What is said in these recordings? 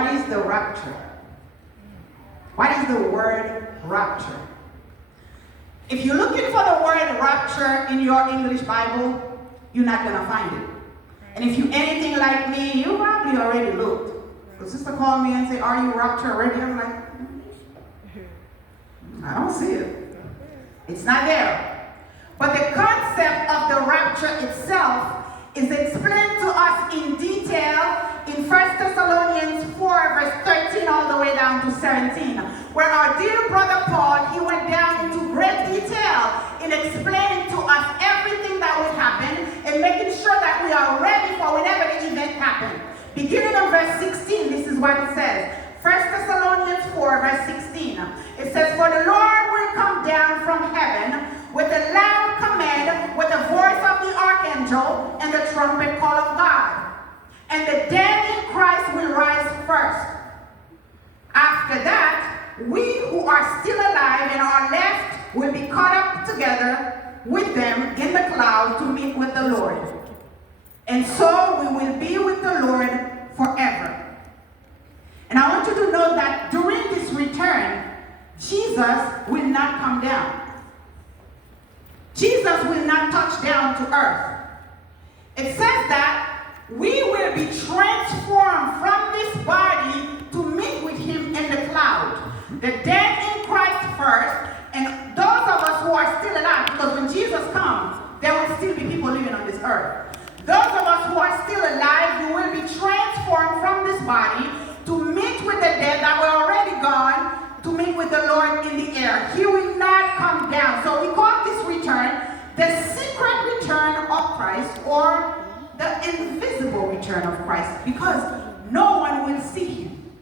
What is the rapture? What is the word rapture? If you're looking for the word rapture in your English Bible, you're not going to find it. And if you're anything like me, you probably already looked. So sister called me and said, are you rapture already? I'm like, I don't see it. It's not there. But the concept of the rapture itself is explained to us in detail in 1 Thessalonians 4, verse 13 all the way down to 17, where our dear brother Paul, he went down into great detail in explaining to us everything that would happen and making sure that we are ready for whenever the event happens. Beginning of verse 16, this is what it says. 1 Thessalonians 4, verse 16. It says, for the Lord will come down from heaven with a loud command, with the voice of the archangel and the trumpet call of God. And the dead in Christ will rise first. After that, we who are still alive and are left will be caught up together with them in the cloud to meet with the Lord. And so we will be with the Lord forever. And I want you to know that during this return, Jesus will not come down. Jesus will not touch down to earth. It says that we will be transformed from this body to meet with him in the cloud. The dead in Christ first, and those of us who are still alive, because when Jesus comes, there will still be people living on this earth. Those of us who are still alive, we will be transformed from this body to meet with the dead that were already gone, to meet with the Lord in the air. He will not come down. So we call this return the secret return of Christ, or the invisible return of Christ, because no one will see him.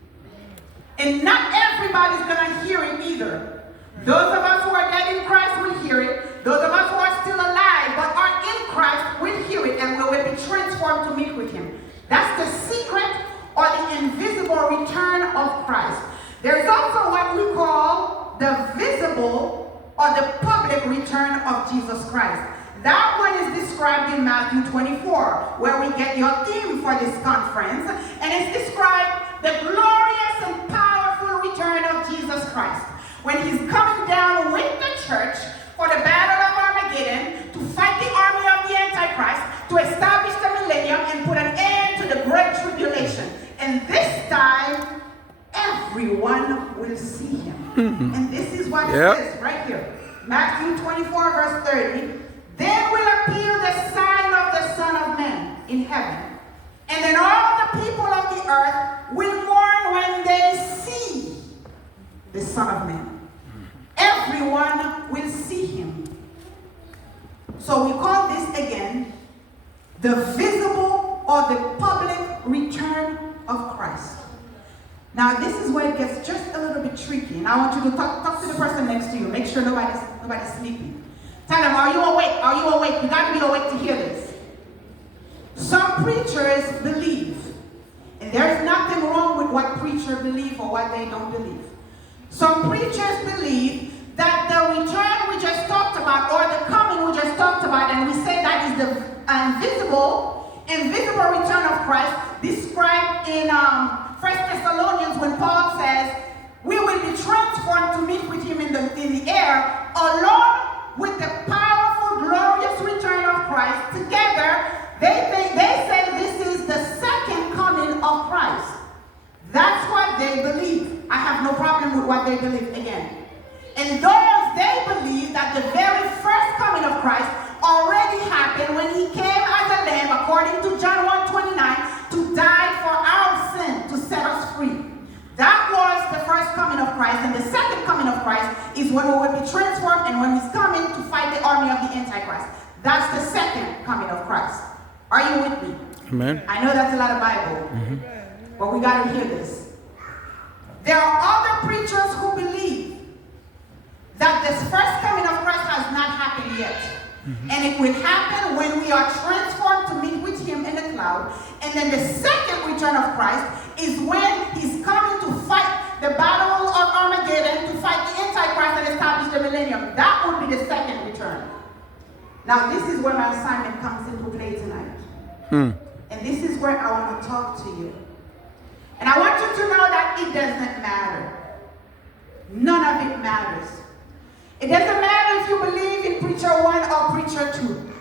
And not everybody's going to hear it either. Those of us who are dead in Christ will hear it. Those of us who are still alive but are in Christ will hear it, and we will be transformed to meet with him. That's the secret or the invisible return of Christ. There's also what we call the visible or the public return of Jesus Christ. That one is described in Matthew 24, where we get your theme for this conference, and it's described the glorious and powerful return of Jesus Christ, when he's coming down with the church for the battle of Armageddon, to fight the army of the Antichrist, to establish the millennium and put an end to the great tribulation. And this time, everyone will see him. And this is what it says right here. Matthew 24, verse 30. Then will appear the sign of the Son of Man in heaven. And then all the people of the earth will mourn when they see the Son of Man. Everyone will see him. So we call this again the visible or the public return of Christ. Now this is where it gets just a little bit tricky. And I want you to talk to the person next to you. Make sure nobody's sleeping. Tell them, are you awake? Are you awake? You got to be awake to hear this. Some preachers believe, and there's nothing wrong with what preachers believe or what they don't believe. Some preachers believe that the return we just talked about, or the coming we just talked about, and we say that is the invisible return of Christ, described in 1 Thessalonians, when Paul says, we will be transformed to meet with him in the air, along with the powerful, glorious return of Christ. Together, they say this is the second coming of Christ. That's what they believe. I have no problem with what they believe again. And those, they believe that the very first coming of Christ already happened when he came as a lamb, according to John 1:29, to die for our sin, to set us free. That was the first coming of Christ. And the second coming of Christ is when we will be transformed and when he's coming to fight the army of the Antichrist. That's the second coming of Christ. Are you with me? Amen. I know that's a lot of Bible, but we got to hear this. There are other preachers who believe that this first coming of Christ has not happened yet. And it will happen when we are transformed to meet with him in the cloud. And then the second return of Christ is when he's coming to fight the battle of Armageddon, to fight the Antichrist and establish the millennium. That would be the second return. Now this is where my assignment comes into play tonight. And this is where I want to talk to you. And I want you to know that, it doesn't matter. None of it matters. It doesn't matter if you believe in preacher 1 or preacher 2.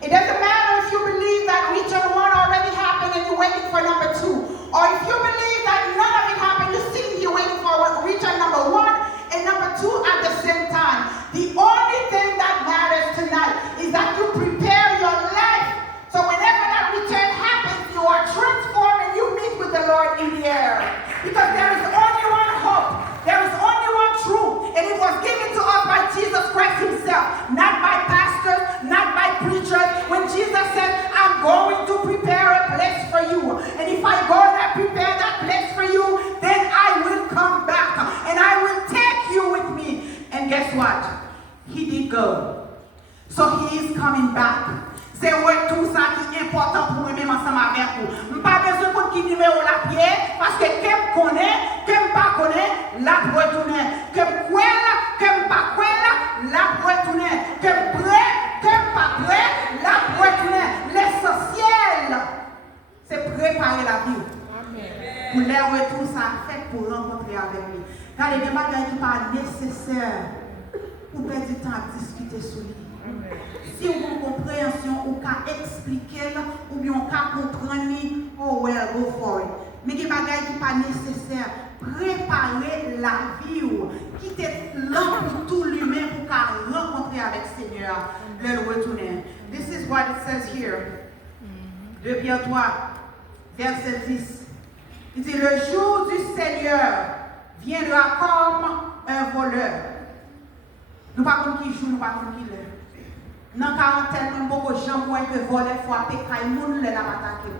It doesn't matter if you believe that preacher 1 already happened and you're waiting for number 2. Or if you believe that none of it happened, you're sitting here waiting for preacher number 1 and number 2 at the same time. The only thing that matters tonight is that you prepare your life. So whenever that return happens, you are transformed and you meet with the Lord in the air. Because there is only one hope. There is only one truth. And it was given to us by Jesus Christ himself. Not by pastors, not by preachers. When Jesus said, I'm going to prepare a place for you. And if I go and prepare that place for you, then I will come back. And I will take you with me. And guess what? He did go. So he is coming back. C'est ouais tout ça qui est important pour moi même ensemble avec vous. Je n'ai pas besoin de qui numéro la pierre parce que qu'elle connaît, qu'elle pas connaît, la retourner. Qu'elle croit, qu'elle pas croit, la retourner. Qu'elle prêt, qu'elle pas prêt, la retourner. L'essentiel, c'est préparer la vie. Pour les retours, ça fait pour rencontrer avec lui. Car les bagages qui pas nécessaire pour perdre du temps à discuter sur lui. Si vous avez une compréhension, ou qu'à expliquer, ou bien qu'à comprendre, oh well, go for it. Mais il y a des bagages qui ne sont pas nécessaires. Préparer la vie, quitter l'homme pour tout l'humain pour qu'à rencontrer avec le Seigneur, le retourner. This is what it says here. 2 Pierre 3, verset 10. Il dit, le jour du Seigneur viendra comme un voleur. Nous ne parlons pas qui joue, nous ne parlons pas qui l'est. Dans la quarantaine, nous avons beaucoup de gens qui volent frappés, car ils ne les attaqué.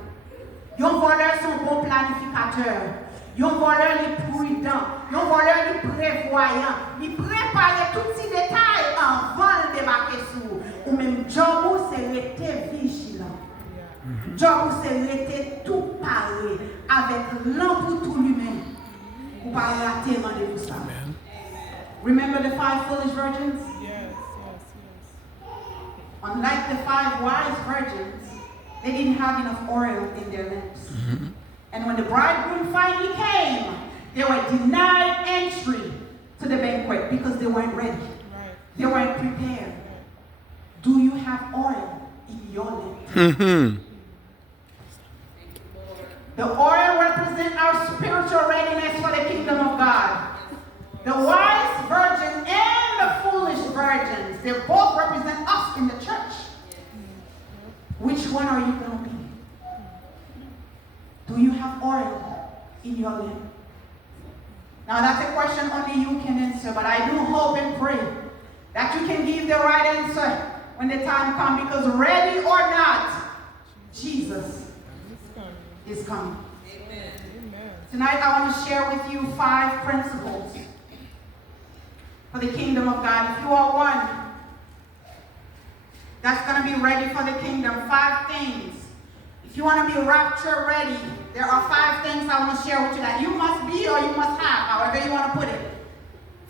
Les voleurs sont bons planificateurs. Les voleurs sont prudents. Les voleurs sont prévoyants. Ils préparent tous ces détails avant de débarquer sur vous. Ou même, Job, c'est rester vigilant. Job, c'est rester tout paré avec l'un pour tout l'humain. Pour ne pas rater de tout ça. Remember the 5 foolish virgins? Unlike the 5 wise virgins, they didn't have enough oil in their lamps. Mm-hmm. And when the bridegroom finally came, they were denied entry to the banquet because they weren't ready. Right. They weren't prepared. Do you have oil in your lamp? Mm-hmm. The oil represents our spiritual readiness for the kingdom of God. The wise virgin and the foolish virgins, they both represent us in the church. Which one are you going to be? Do you have oil in your lamp? Now that's a question only you can answer, but I do hope and pray that you can give the right answer when the time comes, because ready or not, Jesus is coming. Amen. Tonight I want to share with you 5 principles for the kingdom of God. If you are one that's going to be ready for the kingdom, 5 things. If you want to be rapture ready, there are 5 things I want to share with you that you must be or you must have, however you want to put it.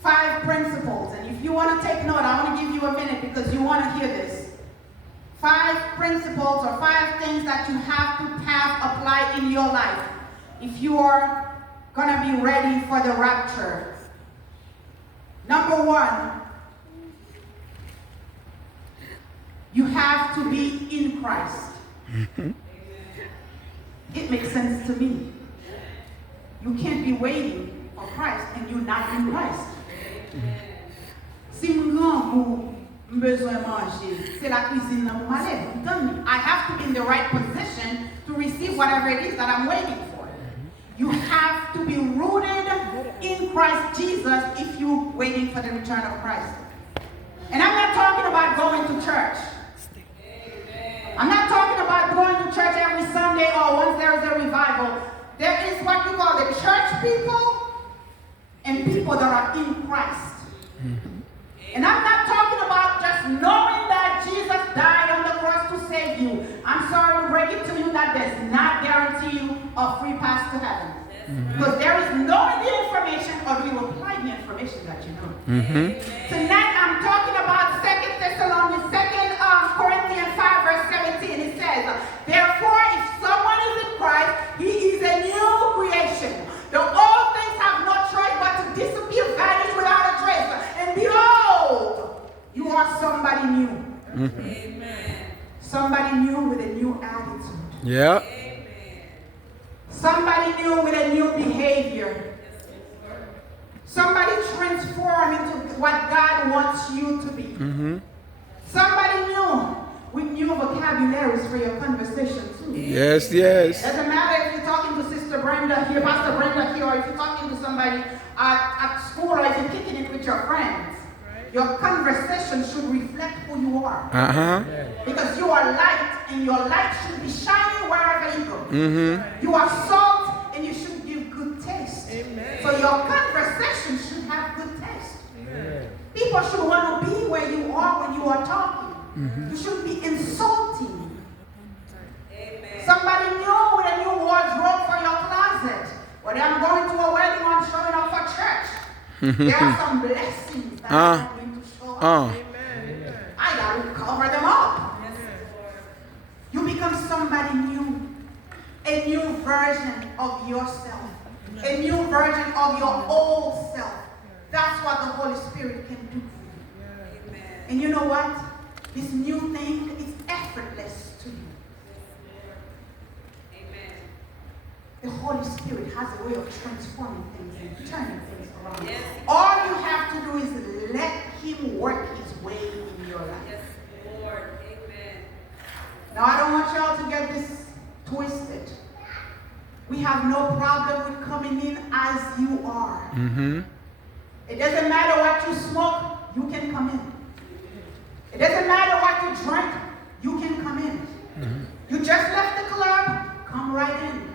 5 principles. And if you want to take note, I want to give you a minute because you want to hear this. 5 principles or 5 things that you have to have applied in your life if you are going to be ready for the rapture. Number 1, you have to be in Christ. It makes sense to me. You can't be waiting for Christ and you're not in Christ. Si vous besoin manger, c'est la cuisine dans mon malade. I have to be in the right position to receive whatever it is that I'm waiting for. You have to be rooted in Christ Jesus if you're waiting for the return of Christ. And I'm not talking about going to church. I'm not talking about going to church every Sunday or once there is a revival. There is what we call the church people and people that are in Christ. And I'm not talking about just knowing that Jesus died on the cross to save you. I'm sorry to break it to you, that does not guarantee you a free pass to heaven. Because there is knowing the information or you apply the information that you know. Tonight I'm talking about 2 Thessalonians, 2 Corinthians 5 verse 17. It says, therefore if someone is in Christ, he is a new creation. The old things Somebody new with a new attitude. Yeah. Somebody new with a new behavior. Somebody transformed into what God wants you to be. Somebody new with new vocabularies for your conversation too. Yes, yes. Doesn't matter if you're talking to Sister Brenda here, Pastor Brenda here, or if you're talking to somebody at school, or if you're kicking it with your friends. Your conversation should reflect who you are. Because you are light, and your light should be shining wherever you go. You are salt, and you should give good taste. So your conversation should have good taste. People should want to be where you are when you are talking. You shouldn't be insulting. Somebody new with a new wardrobe for your closet. Whether I'm going to a wedding or I'm showing up for church. There are some blessings that I'm going to show up. I got to cover them up. You become somebody new. A new version of yourself. A new version of your old self. That's what the Holy Spirit can do for you. And you know what? This new thing is effortless to you. The Holy Spirit has a way of transforming things and turning things around. All you have to do is let Him work His way in your life. Now, I don't want y'all to get this twisted. We have no problem with coming in as you are. It doesn't matter what you smoke, you can come in. It doesn't matter what you drink, you can come in. You just left the club, come right in.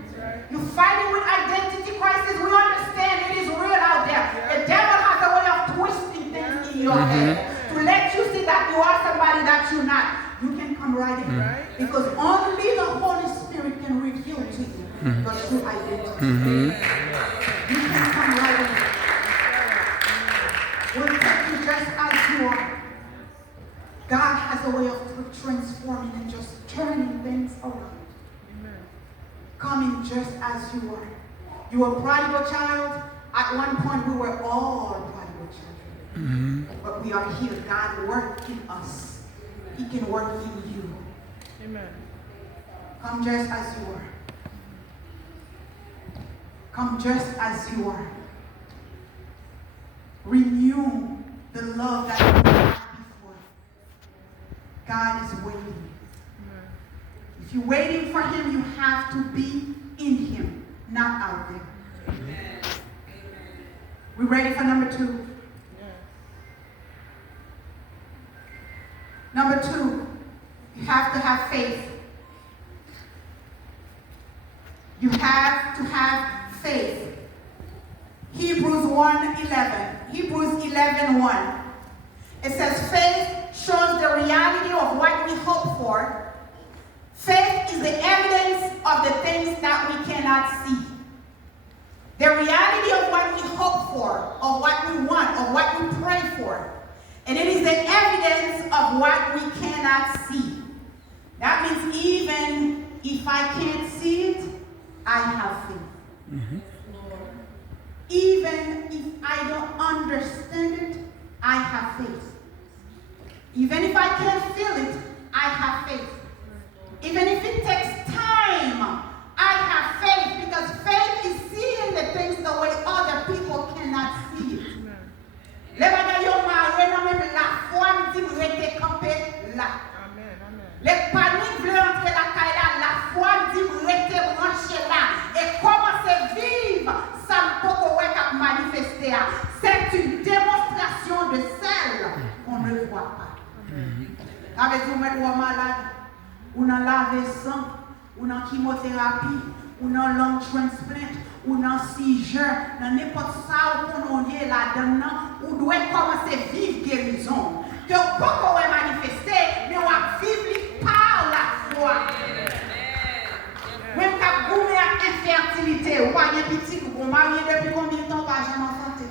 You're fighting with identity crisis. We understand it is real out there. The devil has a way of twisting things in your head to let you see that you are somebody that you're not. You can come right in. Because only the Holy Spirit can reveal to you your true identity. You can come right in. We'll take you just as you are. God has a way of transforming and just turning things around. Coming just as you are. You were a prodigal child. At one point, we were all prodigal children. But we are here. God worked in us. He can work in you. Come just as you are. Come just as you are. Renew the love that you had before. God is waiting. If you're waiting for Him, you have to be in Him, not out there. We ready for number 2? Number 2, you have to have faith. You have to have faith. Hebrews 1:11. Hebrews 11:1. It says faith shows the reality of what we hope for. Faith is the evidence of the things that we cannot see. The reality of what we hope for, of what we want, of what we pray for. And it is the evidence of what we cannot see. That means even if I can't see it, I have faith. Even if I don't understand it, I have faith. Even if I can't feel it, I have faith. Even if it takes time, I have faith, because faith is seeing the things the way other people cannot see it. Les bagailles marré non même la foi me dit vous rester campé là. Les paniques veulent entrer la caille là, la foi me dit vous rester branché là et commencer à vivre sans poko ouais cap manifester. C'est une démonstration de celle qu'on ne voit pas. Avec vous mettre ou malade, ou dans laver sang, ou dans chimiothérapie, ou dans lung transplant, ou dans seizure, dans n'importe ça où on est là-dedans, ou doit commencer à vivre guérison. Que beaucoup est manifesté, mais on va vivre par la foi. Même quand vous avez infertilité, ou avez un petit, vous mariez depuis combien de temps pas jamais enfanté?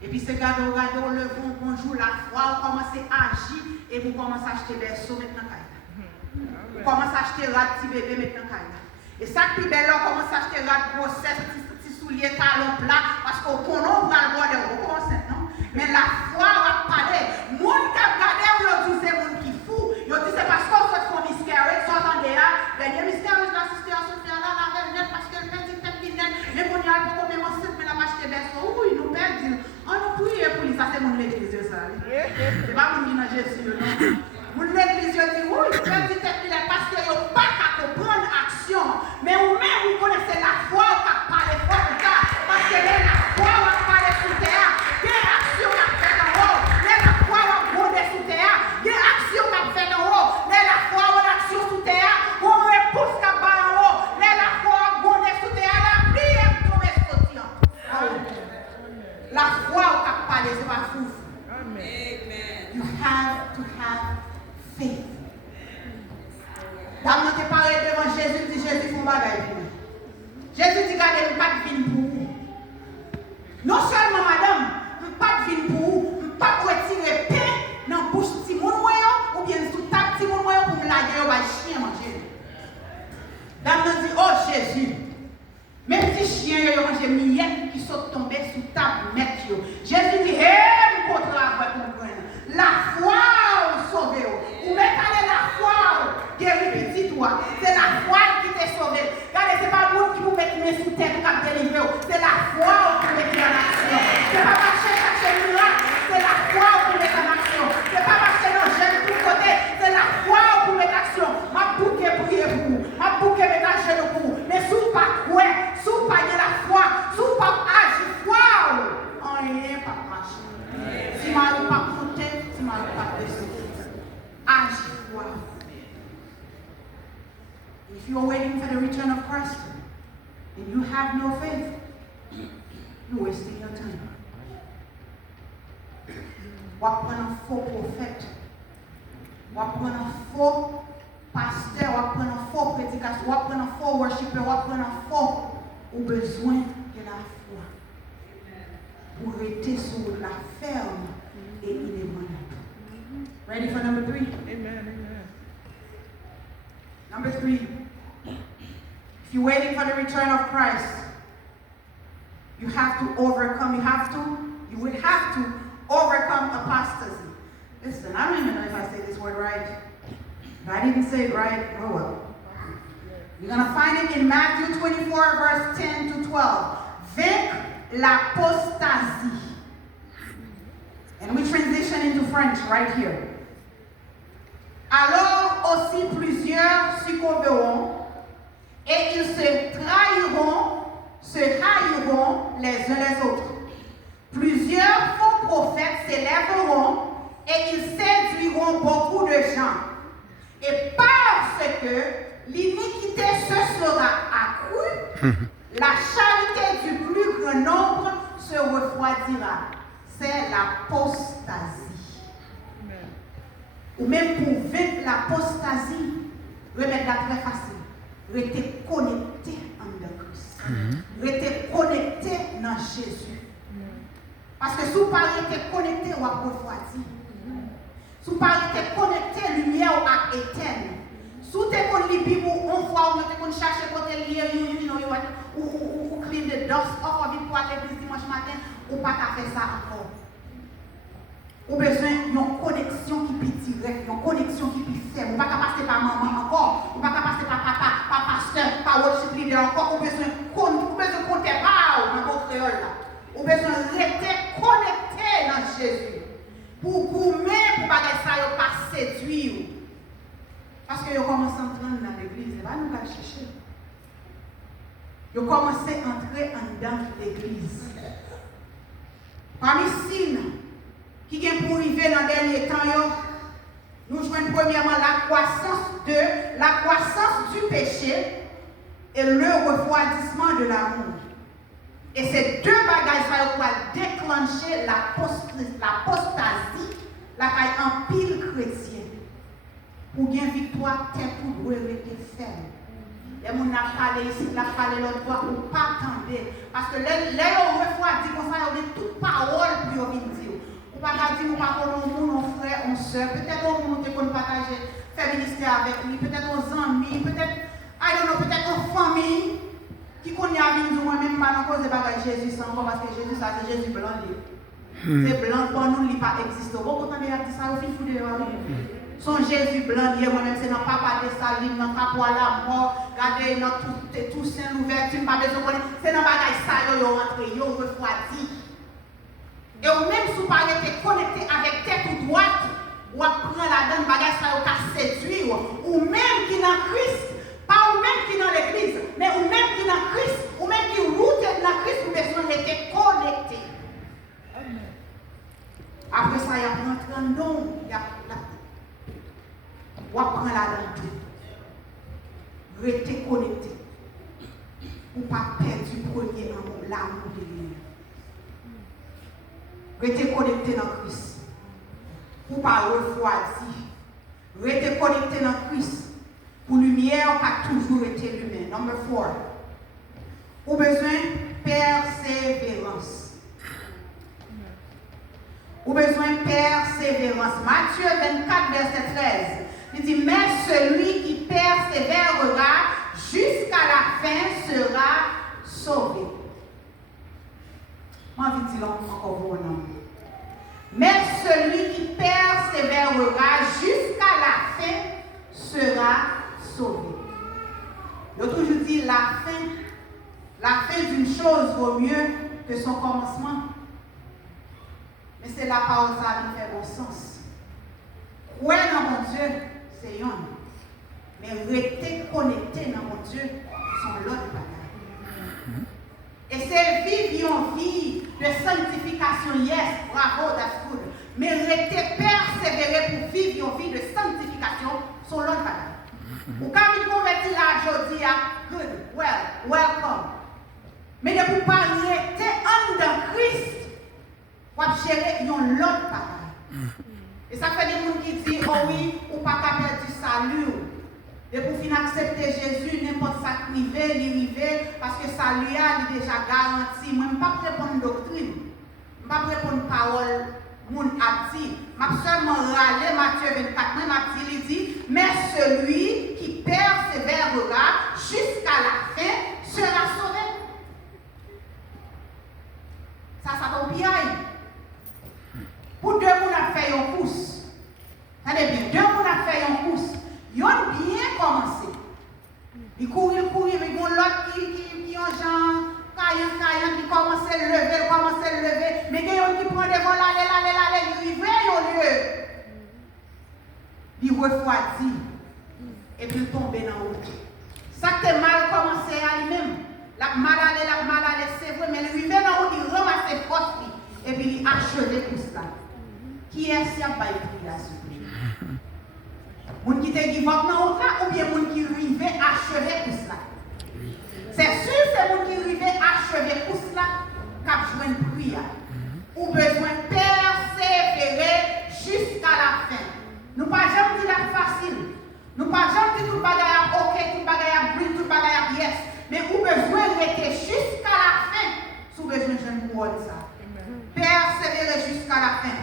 Et puis c'est gado, le bonjour, la foi, vous commencez à agir et vous commencez à acheter berceau maintenant. Vous commencez à acheter rat petit bébé maintenant. Et ça qui est belle, on commence à acheter rat grossesse, petit soulier, talon plat, parce qu'on va le voir de gros consent, non? Mais la foi va saute tomber sous table mettre. Jésus dit, hé, mon contre avec mon grain. La foi sauvé. Ou même la foi guéri petit toi. C'est la foi qui t'a sauvé. Regardez, c'est pas le monde qui vous met sous terre qui t'a délivré. C'est la foi qui vous met en action. C'est pas marcher chercher le miracle. C'est la foi qui vous met en action. C'est pas marcher dans le de tout côté. C'est la foi qui vous met en action. Ma bouquet prier pour vous. Ma bouquet met en genou pour vous. Mais sous pas quoi, sous pas de la foi, sous pas agir foi, en rien pas marcher. Si mal pas monter, si mal pas descendre. Agir foi. If you are waiting for the return of Christ and you have no faith, you're wasting your time. What kind of faux prophète? What kind of faux pasteur? What kind of faux prédicateur? What kind of faux worshipper? What kind of faux ou besoin de la foi pour rester sur la ferme et inébranlable. Ready for number 3? Amen. Number 3. If you're waiting for the return of Christ, you have to overcome. You will have to overcome apostasy. Listen, I don't even know if I say this word right. If I didn't say it right, oh well. You're going to find it in Matthew 24, verse 10 to 12. Vaincre l'apostasie. And we transition into French right here. Alors aussi plusieurs succomberont et ils se haïront les uns les autres. Plusieurs faux prophètes s'élèveront et ils séduiront beaucoup de gens. Et parce que l'iniquité se sera accrue, la charité du plus grand nombre se refroidira. C'est l'apostasie. Ou même pour vaincre l'apostasie, remettre la très facile. Rester connecté en Christ. Rester connecté dans Jésus. Parce que si vous ne restez connecté, vous avez refroidi. Si vous ne restez connecté, lumière a éteint. Si vous êtes connecté, Bible, on voit, vous êtes chercher côté lié, ou clean the dust off of it pour aller l'église dimanche matin, ou pas faire ça encore. Ou besoin d'une connexion qui peut direct, une connexion qui peut faire. Ou pas passer par maman encore, ou pas passer par papa, par pasteur, par worship leader encore. Ou besoin de compter par dans votre créole là. Ou besoin de rester connecté dans Jésus. Pour vous-même, pour ne pas séduire. Parce que vous commencez à entrer dans l'église, et là nous allons chercher. Vous commencez à entrer dans l'église. Parmi signes qui vient pour arriver dans le dernier temps, nous jouons premièrement la croissance du péché et le refroidissement de l'amour. Et ces deux bagages vont déclencher l'apostasie, la caille en pile chrétien. Pour gagner victoire, t'es pour rester ferme. Les gens n'ont parlé ici, n'ont parlé l'autre fois, ou pas attendre. Parce que les gens refroidissent comme ça, ils ont toute parole pour venir dire. Ou pas dire, ou pas qu'on frère, on soeur, peut-être on peut partager, faire ministère avec lui, peut-être aux amis, peut-être, peut-être aux familles, qui connaissent la vie, moi-même, pas dans cause de bagages Jésus sans encore, parce que Jésus, ça c'est Jésus blanc. C'est blanc pour nous, il pas existe. Vous comprenez, il y a ça, au fil de son Jésus blanc, moi-même, c'est dans papa de salim, dans papa à la mort, regardez, dans tout saint l'ouverture, pas besoin de connaître, c'est dans bagages ça, ils rentrent, ils refroidissent. Et ou même si vous parlez de connecté avec tête ou droite, ou prendre la donne bagage ça ou séduire, ou même qui dans Christ, pas ou même qui dans l'église, mais ou même qui dans Christ, ou même qui route dans Christ, vous besoin d'être connecté. Après ça, il y a rentré en don, il y a ou prendre la donne. Restez connecté. Ou pas perdre du premier amour, l'amour de lui. Restez connecté dans Christ. Pour ne pas refroidir. Restez connecté dans Christ. Pour lumière qui a toujours été lumière. Number 4. Ou besoin de persévérance. Ou besoin de persévérance. Matthieu 24, verset 13. Il dit, mais celui qui persévérera jusqu'à la fin sera sauvé. encore pour un homme. Mais celui qui persévérera jusqu'à la fin sera sauvé. L'autre toujours dit la fin d'une chose vaut mieux que son commencement. Mais c'est la parole ça qui fait bon sens. Croire dans mon Dieu, c'est un. Mais rester connecté dans mon Dieu, c'est l'autre bagaille. Et c'est vivre une vie de sanctification, yes, bravo, that's good. Mais rester persévérer pour vivre une vie de sanctification, c'est l'autre bagaille. Ou quand vous convertissez là, je dis, good, well, welcome. Mais ne vous pas rester en dans Christ, pour chercher une autre bagaille. Et ça fait des gens qui disent, oh oui, ou pas qu'à perdre du salut. Et pour finir accepter Jésus, n'importe ça qui arrive, parce que salut est déjà garanti. Moi, je ne vais pas répondre doctrine. Je ne vais pas répondre parole, mon abdi. Je vais seulement râler Matthieu 24, il dit, mais celui qui persévérera jusqu'à la fin sera sauvé. Ça va au pied. Pour deux personnes à faire un pouce. Regardez bien, deux personnes à faire un pouce. Ils ont bien commencé. Ils courent, mais ils ont l'autre qui ont genre, caillant, qui commence à lever, mais il y a qui prend devant l'aller, ils arrivent au lieu. Ils refroidissent. Et puis ils tombent dans la route. Ça qui est mal commencé à lui-même. La mal aller, c'est vrai, mais il arrive dans la route, il ramasse ses forces, et puis il achève tout cela. Qui est-ce qui a pas écrit là, s'il vous plaît? Moun qui te give up dans route là, ou bien moun qui arrive achever tout cela? C'est sûr c'est moun qui arrive achever tout cela qu'a joué une prière. Ou besoin persévérer jusqu'à la fin. Nous pas jamais dit la facile. Nous pas jamais dit tout bagaille ok, tout bagaille green, tout bagaille yes. Mais ou besoin rester jusqu'à la fin. Sous besoin de jeune pour ça. Persévérer jusqu'à la fin.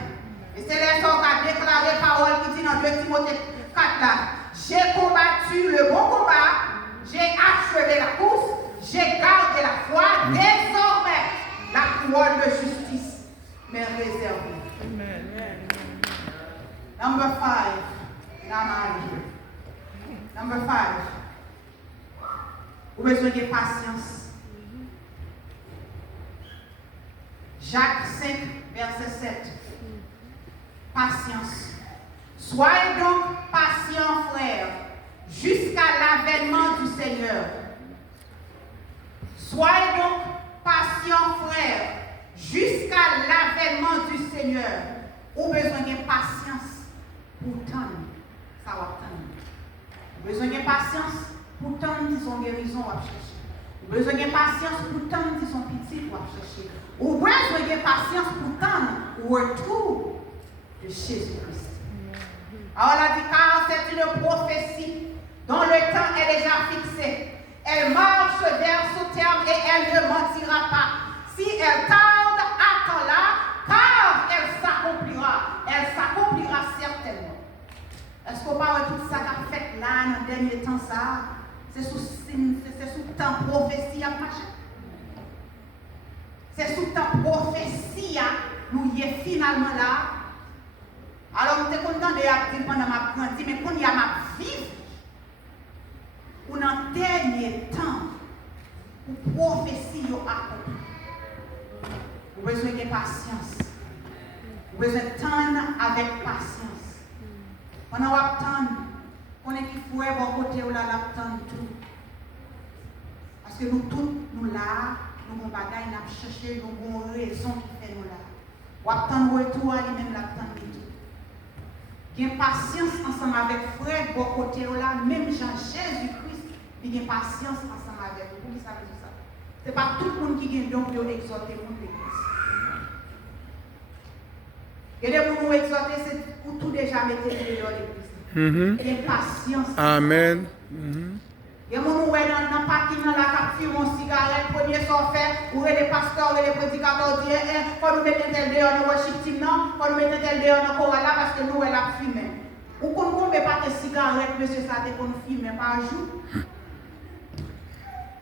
Et c'est là qu'on a déclaré parole qui dit dans 2 Timothée 4 là. J'ai combattu le bon combat, j'ai achevé la course, j'ai gardé la foi, désormais la couronne de justice m'est réservée. Amen. Number 5. Number 5. Vous avez besoin de patience. Jacques 5, verset 7. Patience. Soyez donc patients, frères, jusqu'à l'avènement du Seigneur. Soyez donc patients, frères, jusqu'à l'avènement du Seigneur. Vous avez besoin de patience pour tendre. Ça va tendre. Vous avez besoin de patience pour tendre son guérison à chercher. Vous avez besoin de patience pour tendre son petit à chercher. Vous avez besoin de patience pour tendre au retour de Jésus-Christ. Alors, on a dit, car c'est une prophétie dont le temps est déjà fixé. Elle marche vers ce terme et elle ne mentira pas. Si elle tarde, attends-la, car elle s'accomplira certainement. Est-ce qu'on parle de tout ça qu'a fait là, dans le dernier temps, ça? C'est sous temps prophétie à marcher. C'est sous temps prophétie, nous y est finalement là. Alors, nous sommes contents de dire pendant ma grandi, mais quand il y a ma vie, ou dans le dernier temps, pour prophétie accomplie. Vous avez besoin de patience. Vous avez besoin de tendre avec patience. Pendant qu'on attend, on est qu'il faut être bon côté où là, l'attendre tout. Parce que nous tous, nous là, nous avons bagaille, nous avons cherché, nous avons raison qui fait nous là. Ou attendre retour à lui-même l'attendre tout. Il y a patience ensemble avec frère, bon côté là, même Jean-Jésus-Christ, il y a patience ensemble avec vous. Vous savez ça? Ce n'est pas tout le monde qui vient donc de exhorter mon église. Et de vous exhorter, c'est pour tout déjà mettre dans l'église. Il y a patience. Amen. Il y a des gens qui sont dans le parking, dans la capture, mon cigarette, premier sort fait, ou les pasteurs, ou les prédicateurs disent, quand nous mettons tel dehors, nous worship team, non, quand nous mettons tel dehors, nous chorale là, parce que nous, elle a fumé. Ou qu'on ne met pas de cigarette, monsieur, ça te qu'on fume par jour.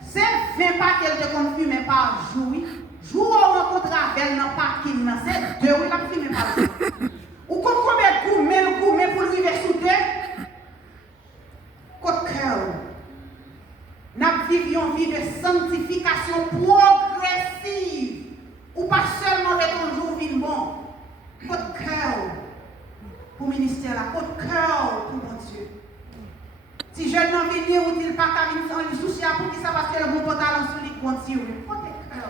C'est 20 paquets que qu'on fume par jour, oui. Jour où on rencontre avec dans le parking, c'est deux où il a filmé par exemple. Ou quand combien de gourmets pour lui sous terre? Côte cœur. Nous vivions une vie de sanctification progressive. Ou pas seulement avec un jour vivre bon. Côte cœur pour le ministère, là. Côte cœur pour mon Dieu. Si je n'en viens ou il pas qu'à venir sans lui soucier pour qui ça parce que le bon pantalon sur lui continue. Côte cœur.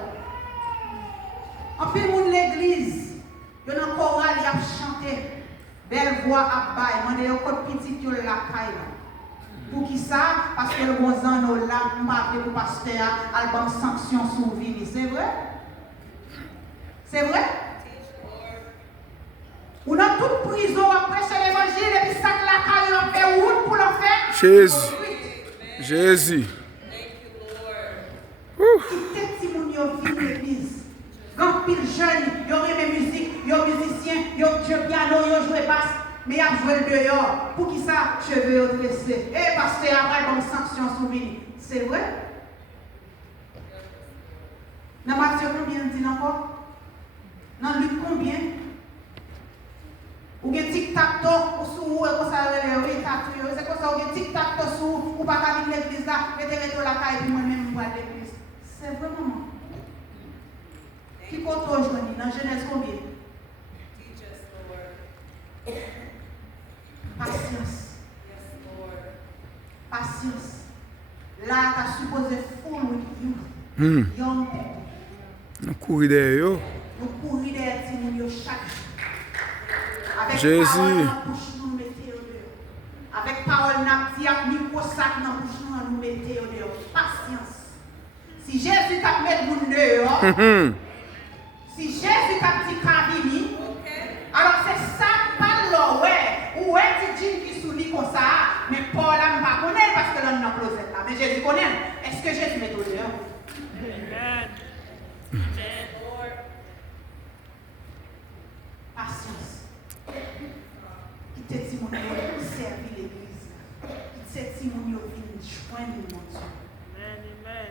En plus, de l'église, il y a un choral qui a chanté. Belle voix à bail. Je demande au côté petit qui la caille. Pour qui ça? Parce que le bon zan là, je m'a appelé pour pasteur, album sanction sur vie. C'est vrai? C'est vrai? Ou dans toute prison, après c'est l'évangile, et puis ça que la caille a fait route pour le faire. Jésus. Jésus. Qui tête si mon yo vit l'église? Quand pile jeune, yo aime musique, yo musicien, yo joue piano, yo joue basse. Mais il a joué le dehors. Pour qui ça, cheveux au dressé? Et parce que après, comme sanction sous vie. C'est vrai? Dans Matthieu, combien dit encore? Dans Luc, combien? Ou bien tic-tac-toc, ou sous ou ça, c'est comme ça, ou bien tic-tac-toc sous, ou pas qu'à venir l'église là, mettez la caille, puis moi-même, je vais à l'église. C'est vraiment. Qui compte aujourd'hui? Dans Genèse, combien? Patience. Patience. Là, tu as supposé full with youth. Young people. Nous courons derrière. Nous courons derrière Timoun chaque jour. Avec Jésus. parole dans la bouche, nous mettons dehors. Avec parole dans le micro-sac dans la bouche, nous mettons dehors. Patience. Si Jésus t'a mis le monde dehors, si Jésus t'a dit Kavini, alors c'est ça, pas là, ouais. Ou est-ce que qui sourit comme ça, mais Paul n'a pas connu parce que l'on n'a pas closet là. Mais Jésus connaît. Est-ce que Jésus met au dehors? Amen. Patience. Qui te dit mon Dieu, servir l'église. Qui te dit mon Dieu, venir joindre mon Dieu. Amen.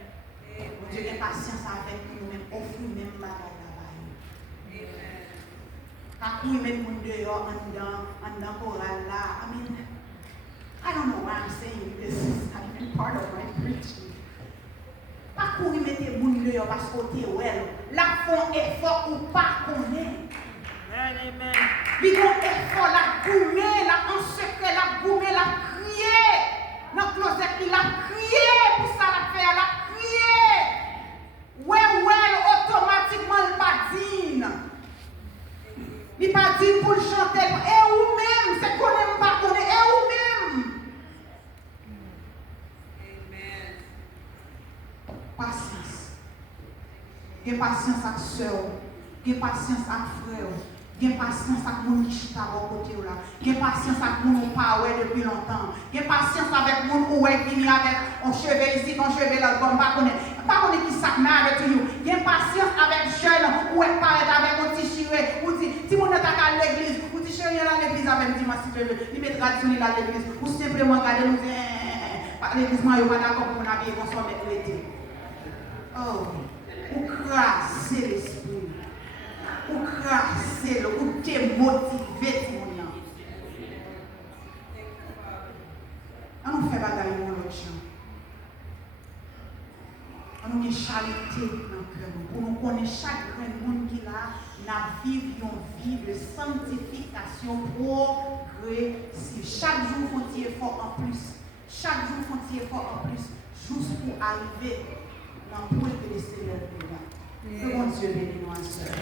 Mon Dieu, j'ai patience avec nous-mêmes, offre nous-mêmes malade là-bas. Amen. Quand we met mon dehors en dans choral là, I don't know why I'm saying this. It's not even part of my preaching. Pas qu'on mette mon dehors parce que t'es well. La font effort ou pas qu'on est. Amen. Ils font effort, la gourmet, la en secret, la gourmet, la crier. Dans le closet, il a crié pour ça la faire, la crié. Well, automatiquement, il pas dit. Il n'est pas dit pour le chanter. Et vous-même, c'est qu'on n'aime pas qu'on est. Et vous-même. Amen. Patience. J'ai patience avec soeur. J'ai patience avec frère. J'ai patience avec mon qui chita à côté là. J'ai patience avec mon qui pas depuis longtemps. J'ai patience avec mon qui vient avec un cheveu ici, un cheveu là, comme pas connaître qui sac avec tout. J'ai patience avec jeune ou est paraît avec un petit chiré ou dit si mon est à l'église ou dit chérie à l'église avec dit si tu veux, il met tradition à l'église ou simplement regarder nous dire l'église moi yo pas d'accord pour habiller comme ça mettre l'été. Oh, ou crasser l'esprit. Ou crasser le, ou te motiver mon yon. On nous fait bagaille pour l'autre gens. On nous charité dans le cœur. Pour nous connaître chaque monde qui là, nous vivons une vie de sanctification progressive. Chaque jour, on fait effort en plus. Chaque jour, on fait effort en plus. Juste pour arriver dans le point que le Seigneur est là. Que mon Dieu bénisse nous ensemble.